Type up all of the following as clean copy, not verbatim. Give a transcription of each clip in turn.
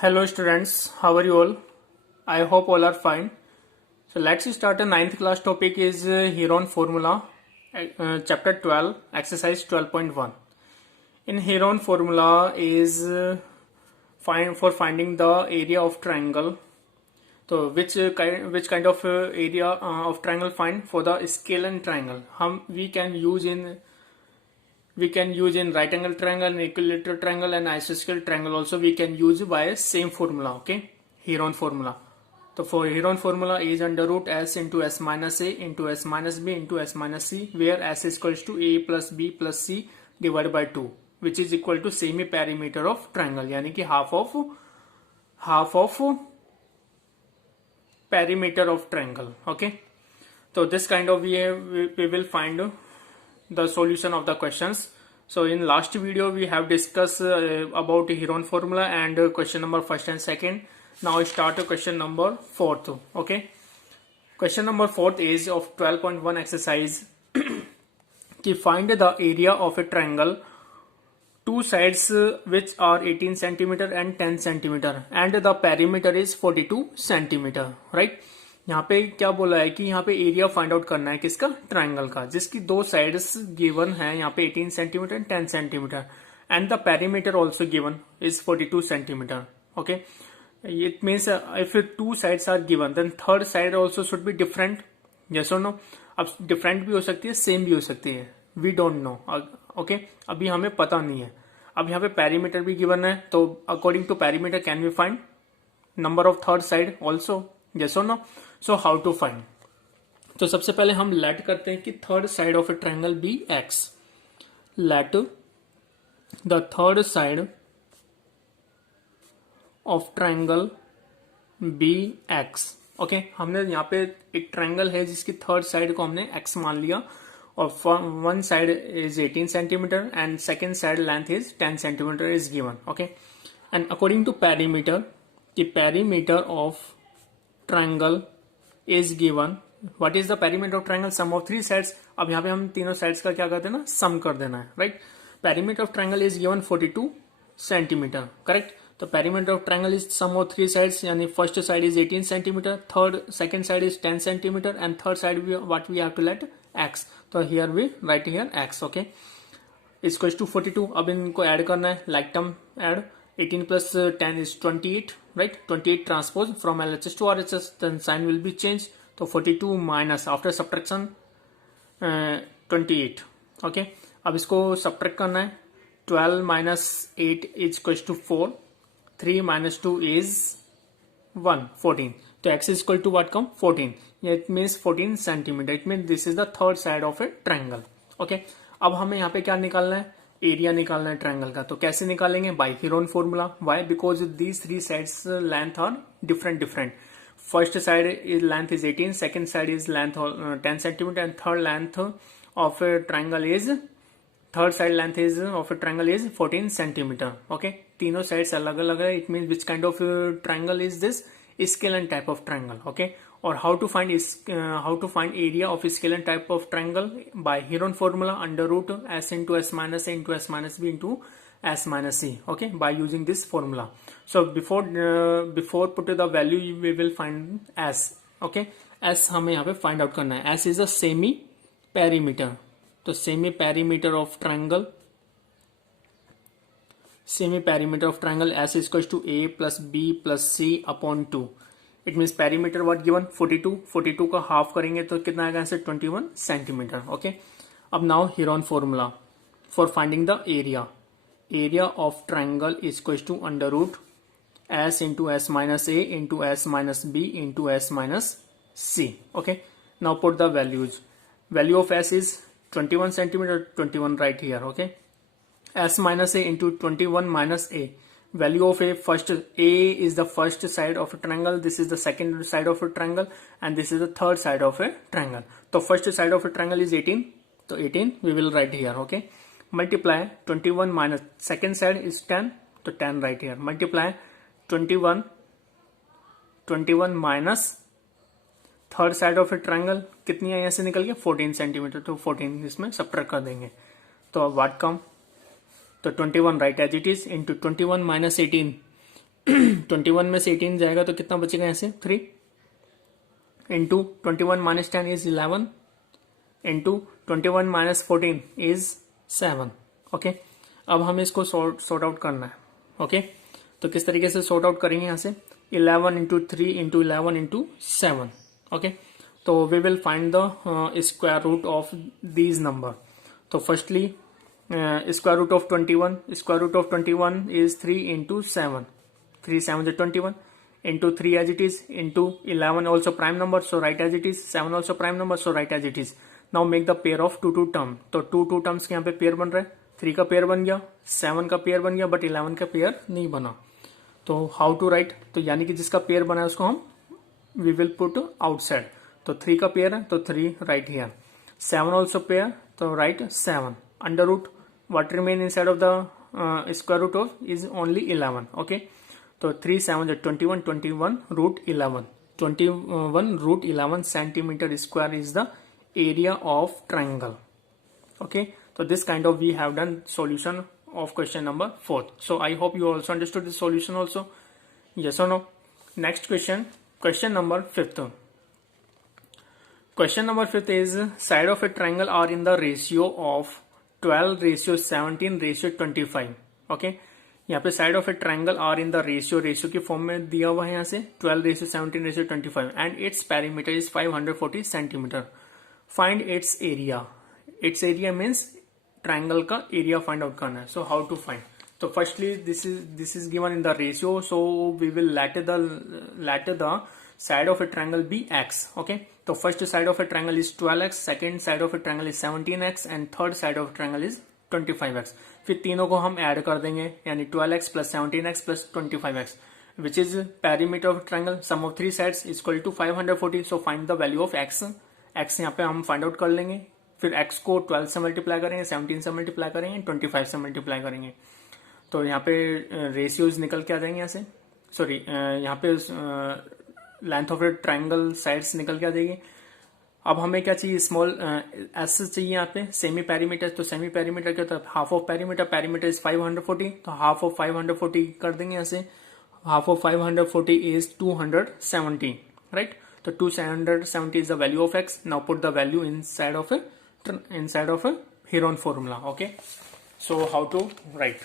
Hello students, how are you all? I hope all are fine. So let's start a ninth class topic is Heron formula, chapter 12, exercise 12.1. In Heron formula is finding the area of triangle. So which kind of area of triangle find for the scalene triangle? We can use in right angle triangle and equilateral triangle and isosceles triangle also we can use by same formula. Okay, Heron formula. So for Heron formula is under root s into s minus a into s minus b into s minus c, where s is equals to a plus b plus c divided by 2, which is equal to semi perimeter of triangle, यानी कि half of perimeter of triangle. Okay, so this kind of we will find the solution of the questions. So in last video we have discussed about Heron formula and question number first and second. Now start question number fourth. Okay, question number fourth is of 12.1 exercise. कि find the area of a triangle, two sides which are 18 centimeter and 10 centimeter and the perimeter is 42 centimeter, right? यहाँ पे क्या बोला है कि यहाँ पे area find out करना है किसका, ट्राइंगल का, जिसकी दो साइड्स गिवन है यहाँ पे 18 centimetre and 10 centimetre and the perimeter also given is 42 centimetre. Okay, it means if two sides are given then third side also should be different. Yes और नो? अब डिफरेंट भी हो सकती है, सेम भी हो सकती है, वी डोंट नो. ओके, अभी हमें पता नहीं है. अब यहाँ पे पेरीमीटर भी गिवन है, तो according to perimeter can we find number of third side also. Yes और no? So how to find? तो सबसे पहले हम लेट करते हैं कि third side of a triangle be x. Let the third side of triangle be x. Okay, हमने यहाँ पे एक ट्राइंगल है जिसकी थर्ड साइड को हमने एक्स मान लिया और one side is 18 centimetre and second side length is 10 centimetre is given. Okay, and according to perimeter, the perimeter of triangle is given. What is the perimeter of triangle? Sum of three sides. अब यहाँ पे हम तीनों sides का क्या कर देना, सम कर देना है, right? Perimeter of triangle is given 42 centimetre, correct? तो perimeter of triangle is sum of three sides, यानी first side is 18 centimetre, second side is 10 centimetre and third side what we have to let x. तो here we write here x. Okay, equals to 42. अब इनको add करना है, like term add. 18 plus 10 is 28, right? 28 transpose from LHS to RHS, then sign will be changed. So 42 minus after subtraction 28. Okay, अब इसको subtract करना है. 12 minus 8 is equals to 4. 3 minus 2 is 1, 14. So x is equal to what come? 14. It means 14 centimeter. It means this is the third side of a triangle. Okay, अब हमें यहाँ पे क्या निकालना है, एरिया निकालना है ट्रायंगल का. तो कैसे निकालेंगे? By Heron formula. Why? Because these three sides length are different. First side is length is 18, second side is length 10 centimetre and third side length is of triangle is 14 centimetre. Okay, तीनों sides अलग अलग है. It mean which kind of triangle is this? Scalene type of triangle. Okay, और how to find area of scalene type of triangle? By Heron formula, under root s into s minus a into s minus b into s minus c. Okay, by using this formula. So before put the value we will find s. Okay, s हमें यहाँ पे find out करना है. s is a semi perimeter. तो semi perimeter of triangle s is equals to a plus b plus c upon 2. It mean perimeter what given 42 का half करेंगे तो कितना आएगा आंसर? 21 सेंटीमीटर. ओके, अब now Heron formula for finding the area of triangle is equal to under root s into s minus a into s minus b into s minus c. Okay, now put the value of s is 21 centimetre, 21 right here. Okay, s minus a into 21 minus a. Value of A is the first side of a triangle, this is the second side of a triangle and this is the third side of a triangle. So first side of a triangle is 18, so 18 we will write here. Okay, multiply 21 minus second side is 10, so 10 right here. Multiply 21 minus third side of a triangle कितनी है यहाँ से निकल के 14 centimetre, तो 14 इसमें subtract कर देंगे. तो अब व्हाट कम, तो 21 right as it is into 21 minus 18 21 में से 18 जाएगा तो कितना बचेगा यहाँ से 3 into 21 minus 10 is 11 into 21 minus 14 is 7। Okay, अब हमें इसको सॉर्ट आउट करना है। ओके, तो किस तरीके से सॉर्ट आउट करेंगे यहाँ से 11 इंटू 3 इंटू 11 इंटू 7। ओके, तो we will find the square root of these number. तो firstly square root of 21 is 3 into 7, 3 7 is 21 into 3 as it is into 11 also prime number, so write as it is, 7 also prime number, so write as it is। now make the pair of 2 term, तो 2 terms के यहाँ पे pair बन रहा है, 3 का pair बन गया, 7 का पेयर बन गया, बट 11 का पेयर नहीं बना। तो हाउ टू राइट, तो यानी कि जिसका पेयर बना है उसको हम वी विल पुट आउटसाइड। तो 3 का पेयर है तो 3 राइट हियर, 7 ऑल्सो पेयर तो right 7 under root what remain inside of the square root of is only 11। okay, तो 3 7 is 21, 21 root 11, 21 root 11 centimeter square is the area of triangle। okay, so this kind of we have done solution of question number 4। so I hope you also understood the solution also, yes or no। next question number 5th। question number 5th is side of a triangle are in the ratio of 12:17:25। Okay, यहाँ पे side of a triangle are in the ratio की form में दिया हुआ है यहाँ से 12:17:25 and its perimeter is 540 centimetre. Find its area means triangle का एरिया फाइंड आउट करना है। सो हाउ टू फाइंड, तो firstly this is given in the ratio, so we will let the side of a triangle be x। okay, तो first side of a triangle is 12x, second side of a triangle is 17x and third side of a triangle is 25x। फिर तीनों को हम add कर देंगे, यानी 12x plus 17x plus 25x which is perimeter of triangle, sum of three sides is equal to 540। so find the value of x यहाँ पे हम फाइंड आउट कर लेंगे, फिर x को 12 से मल्टीप्लाई करेंगे, 17 से मल्टीप्लाई करेंगे, 25 से मल्टीप्लाई करेंगे, तो यहाँ पे रेशियोज निकल के आ जाएंगे यहाँ से, सॉरी यहाँ पे length of a triangle sides निकल के आ जाएगी। अब हमें क्या चाहिए, स्मॉल एस चाहिए यहाँ पे, सेमी पेरीमीटर। तो सेमी पेरीमीटर क्या होता है, हाफ ऑफ पेरीमीटर इज 540, तो हाफ ऑफ 540 कर देंगे यहाँ से, हाफ ऑफ 540 इज 270, राइट। तो 270 is the value of x. Now put the value inside of a Heron formula. Okay, so how to write,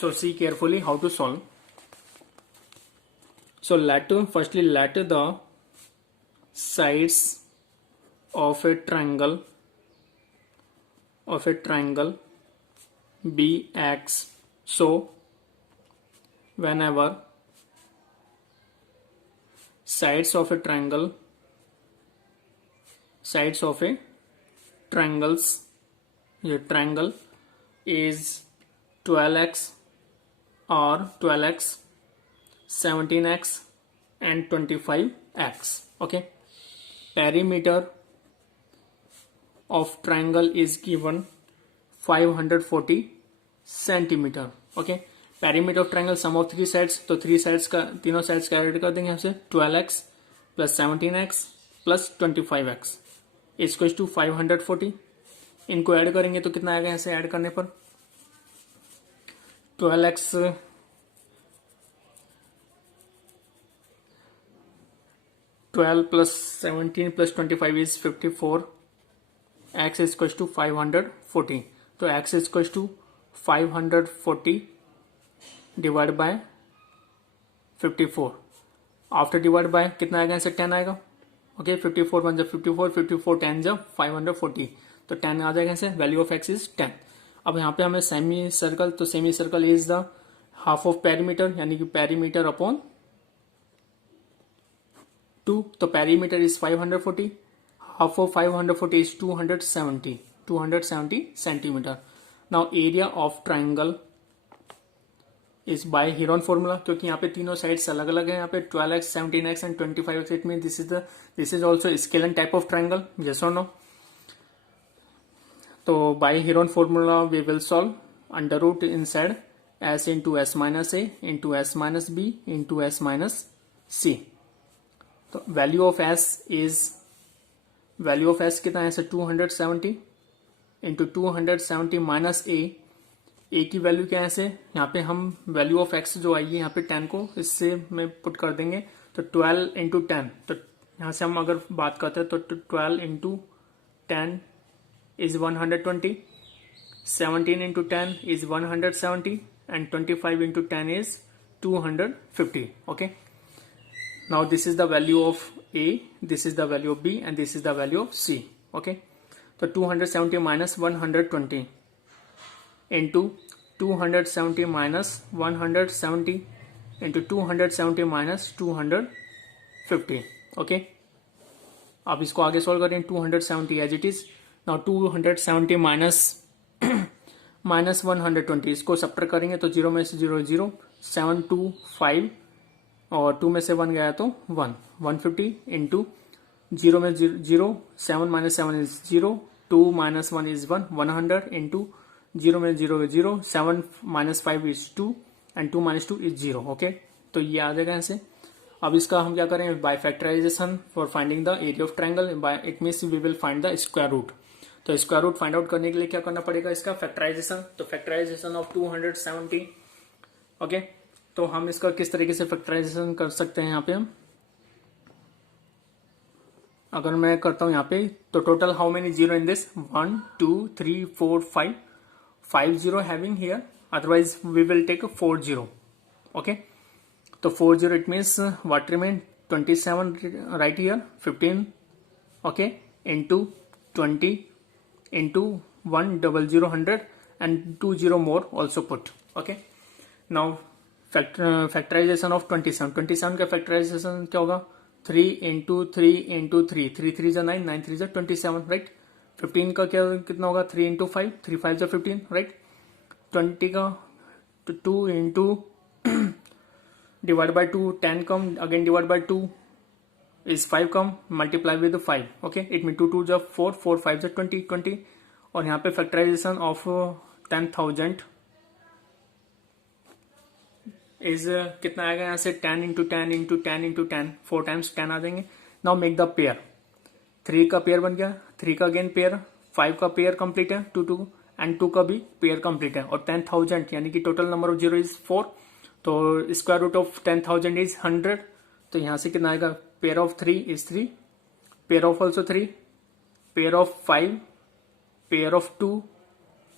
so see carefully how to solve. So firstly let the sides of a triangle be x, so whenever sides of a triangle is 12x or 12x, 17x and 25x। okay, perimeter of triangle is given 540 centimeter। okay, perimeter of triangle sum of three sides, तो three sides का तीनों sides का add कर देंगे हमसे 12x plus 17x plus 25x इसको to 540। इनको add करेंगे तो कितना आएगा, यहाँ से ऐड करने पर 12x 12 plus 17 plus 25 is 54, x is equals to 540। तो x is equals to 540 divided by 54। After divide by कितना आएगा, इससे 10 आएगा। ओके, 54 1 जब 54, 54 10 जब 540, तो 10 आ जाएगा इसे, वैल्यू ऑफ x इज 10। अब यहाँ पे हमें सेमी सर्कल, तो semi circle is the half of perimeter, यानी कि पेरीमीटर अपॉन 2, तो perimeter is 540, half of 540 is 270 centimetre. Now area of triangle is by Heron formula, क्योंकि यहाँ पे तीनों साइड्स अलग अलग है, यहाँ पे 12x, 17x and 25x, it mean this is also scalene type of triangle, yes और नो। तो by Heron formula we will solve under root inside s into s minus a into s minus b into s minus c. तो value of s कितना है, 270 into 270 minus ए ए की value क्या है ऐसे, यहाँ पे हम वैल्यू ऑफ एक्स जो आई है यहाँ पे 10 को इससे में पुट कर देंगे, तो 12 इंटू 10, तो यहाँ से हम अगर बात करते हैं तो 12 into 10 is 120, 17 into 10 is 170 and 25 into 10 is 250. Okay, now this is the value of A, this is the value of B, and this is the value of C. Okay, so 270 minus 120 into 270 minus 170 into 270 minus 250. Okay, अब इसको आगे solve करें, 270 as it is. Now 270 minus 120, इसको subtract करेंगे तो 0 में से 0 0, 7 2 5 और 2 में से 1 गया तो 1, 150 इंटू 0 में 0, 7 minus 7 is 0, 2 minus 1 is 1, 100 into 0 में 0 0, 7 minus 5 is 2 and 2 minus 2 is 0. Okay, तो ये आ जाएगा ऐसे. अब इसका हम क्या करें, by factorization for finding the area of triangle, by it means we will find the square root. तो स्क्वायर रूट फाइंड आउट करने के लिए क्या करना पड़ेगा, इसका फैक्टराइजेशन. तो फैक्टराइजेशन ऑफ 270. ओके, तो हम इसका किस तरीके से फैक्टराइजेशन कर सकते हैं यहाँ पे हम, अगर मैं करता हूं यहाँ पे, तो total how many zero in this, 1 2 3 4 5 zero having here, otherwise we will take 4 zero. Okay, तो 4 zero it means what remain 27 right here, 15 okay into 20 into 1 0 0 100 and 2 0 more also put. Okay, now factorization of 27 का factorization क्या होगा, 3 into 3 into 3, 3 3 जा 9, 9 3 जा 27 right. 15 का क्या कितना होगा, 3 into 5, 3 5 जा 15 राइट. 20 का 2 into divide by 2, 10 come again divide by 2 is 5 come multiply with 5. Okay, it means 2 2 जा 4, 4 5 जा 20. और यहाँ पे फैक्टराइजेशन ऑफ 10,000 इज कितना आएगा, यहाँ से 10 इंटू 10 इंटू 10 इंटू 10, 4 टाइम्स 10 आ जाएंगे. नाउ मेक द पेयर, 3 का पेयर बन गया, 3 का अगेन पेयर, 5 का पेयर कंप्लीट है, 2 2 एंड 2 का भी पेयर कंप्लीट है, और 10,000 यानी कि total number of zero is 4. तो स्क्वायर रूट ऑफ 10,000 इज 100. तो यहाँ से कितना आएगा, pair of 3 is 3, pair of also 3, pair of 5, pair of 2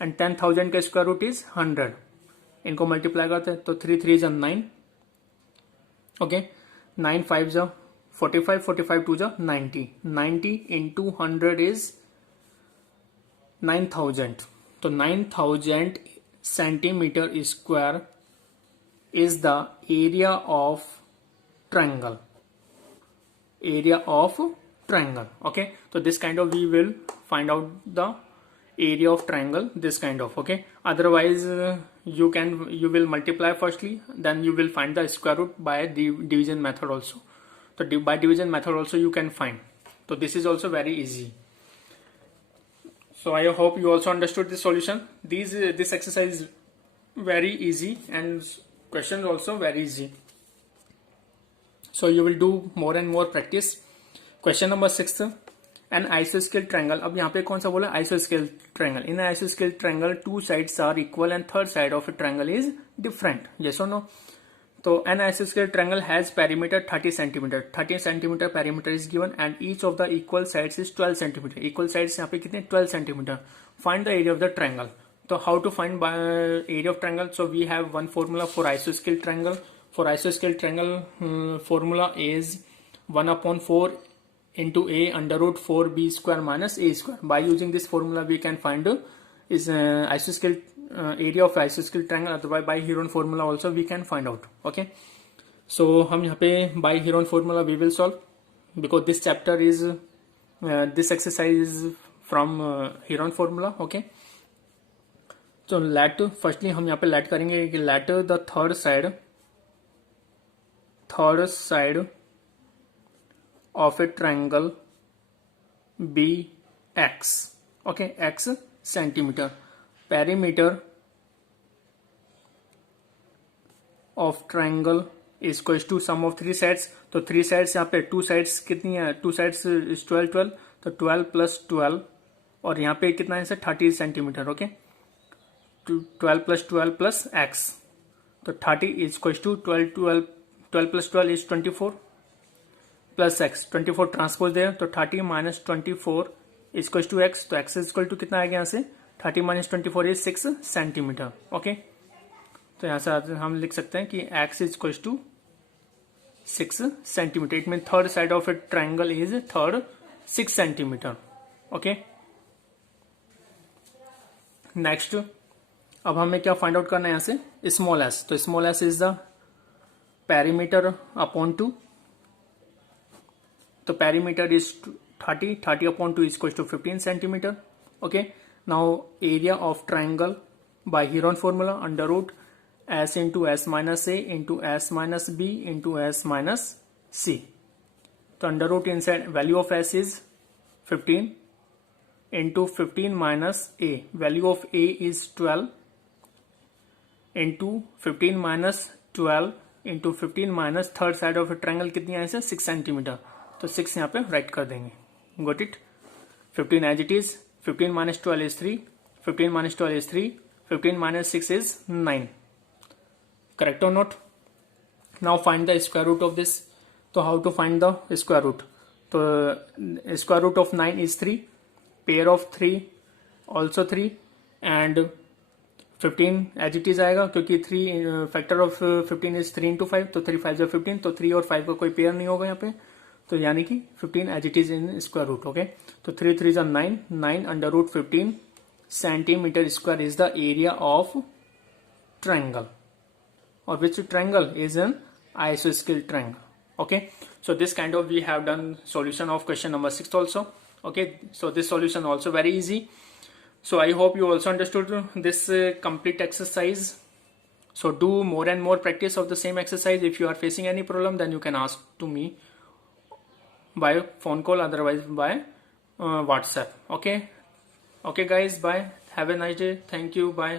and 10,000 का स्क्वायर रूट इज 100. इनको मल्टीप्लाई करते हैं तो 3 3 जा 9. ओके, 9 5 जा 45, 45 2 जा 90, 90 इंटू 100 इज 9,000. तो 9,000 centimetre square is the area of triangle. Area of triangle. Okay, so this kind of we will find out the area of triangle, this kind of. Okay, otherwise you will multiply firstly, then you will find the square root by division method also. So by division method also you can find. So this is also very easy. So I hope you also understood this solution. This exercise is very easy and questions also very easy. So you will do more and more practice. Question number 6, an isosceles triangle. अब यहाँ पे कौन सा बोला, isosceles triangle. In an isosceles triangle, two sides are equal and third side of a triangle is different. Yes or no? तो an isosceles triangle has perimeter 30 centimeter. 30 centimeter perimeter is given and each of the equal sides is 12 centimeter. Equal sides यहाँ पे कितने, 12 centimeter. Find the area of the triangle. So how to find by area of triangle? So we have one formula for isosceles triangle. For isosceles triangle, formula is 1/4 into a under root 4b square minus a square. By using this formula, we can find is isosceles area of isosceles triangle. Otherwise, by Heron formula also we can find out. Okay. So हम यहाँ पे by Heron formula we will solve, because this chapter is this exercise is from Heron formula. Okay. तो let firstly हम यहाँ पे let करेंगे कि let the third side of a triangle be x. Okay, x centimetre. Perimeter of triangle is equal to sum of 3 sides. तो 3 sides यहाँ पे 2 sides कितनी है, 2 साइड्स इज 12 12, तो 12 प्लस 12 और यहाँ पे कितना है 30 centimetre. Okay, 12 plus 12 plus x. तो 30 is equals to 12 plus 12 is 24 plus x. 24 transpose दे तो 30 minus 24 is equals to x. तो x is equal to कितना आएगा यहाँ से 30 minus 24 is 6 सेंटीमीटर. ओके, तो यहाँ से हम लिख सकते हैं कि x is equals to 6 centimetre. It mean third side of a triangle is third 6 centimetre. Okay, next अब हमें क्या फाइंड आउट करना है यहाँ से स्मॉल एस. तो small s is the perimeter upon 2. तो perimeter is 30 upon 2 is equal to 15 centimetre. Okay, now area of triangle by Heron formula under root s into s minus a into s minus b into s minus c. तो under root inside value of s is 15 into 15 minus a. Value of a is 12 into 15 minus 12 into 15 minus third side of triangle कितनी है 6 centimetre. तो 6 यहाँ पे write कर देंगे. Got it. 15 as it is. 15 minus 12 is 3. 15 minus 12 is 3. 15 minus 6 is 9. Correct और not. Now find the square root of this. तो how to find the square root. तो square root of 9 is 3. Pair of 3 also 3 and 15 as it is आएगा क्योंकि 3 factor of 15 is 3 into 5. तो 3 5 जो 15. तो 3 और 5 का कोई पेयर नहीं होगा यहाँ पे. तो यानी कि 15 as it is in square root. Okay, तो 3 3 9. 9 under root 15 centimetre square is the area of triangle. और विच ट्राइंगल इज एन आइसोस्केल triangle. Okay, so this kind of we have done solution of question number 6 also. Okay, so this solution also very easy. So I hope you also understood this complete exercise. So do more and more practice of the same exercise. If you are facing any problem, then you can ask to me by phone call, otherwise by WhatsApp. Okay, okay guys, bye. Have a nice day. Thank you. Bye.